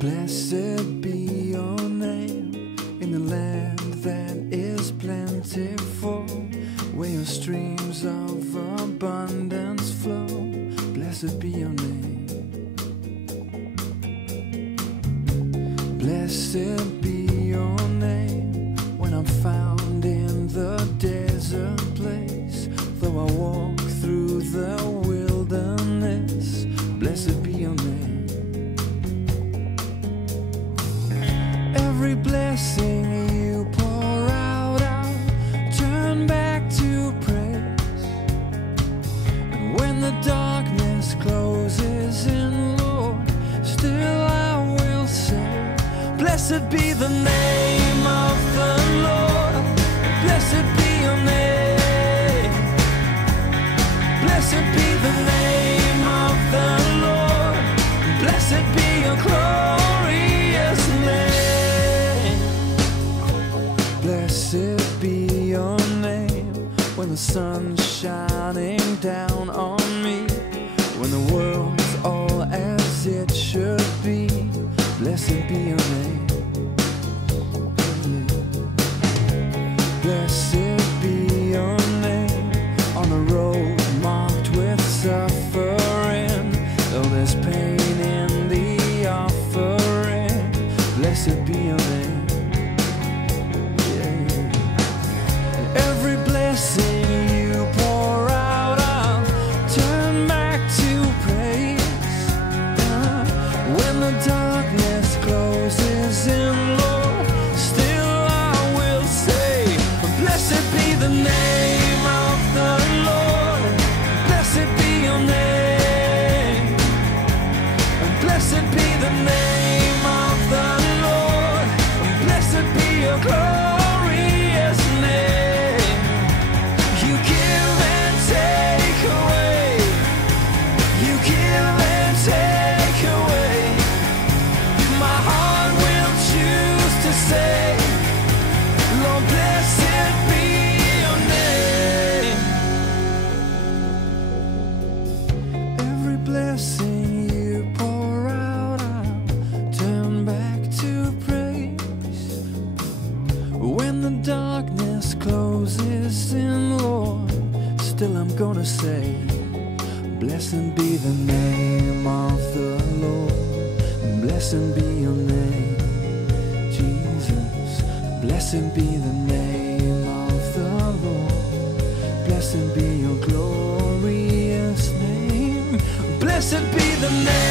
Blessed be your name in the land that is plentiful, where your streams of abundance flow. Blessed be your name. Blessed be your name when I'm found in the desert place. Though I walk through the wilderness, blessed be your name. Every blessing you pour out, I'll turn back to praise. And when the darkness closes in, Lord, still I will say, blessed be the name of the Lord. Blessed be your name. Blessed be the name of the Lord. Blessed be your glorious name. Blessed be your name when the sun's shining down on me, when the world's all as it should be. Blessed be your name. Blessed be your name on a road marked with suffering, though there's pain in the offering. Blessed be your name. Every blessing you pour out, I'll turn back to praise. When the darkness closes in, Lord, still I will say, blessed be the name of the Lord. Blessed be your name. Blessed be the name of the Lord. Blessed be your glorious name. You give and take away. You give and take away. My heart will choose to say, Lord, blessed be your name. Every blessing you pour out, I'll turn back to praise. When the darkness closes in, Lord, still I'm gonna say, blessed be the name of the Lord. Blessed be your name, Jesus. Blessed be the name of the Lord. Blessed be your glorious name. Blessed be the name.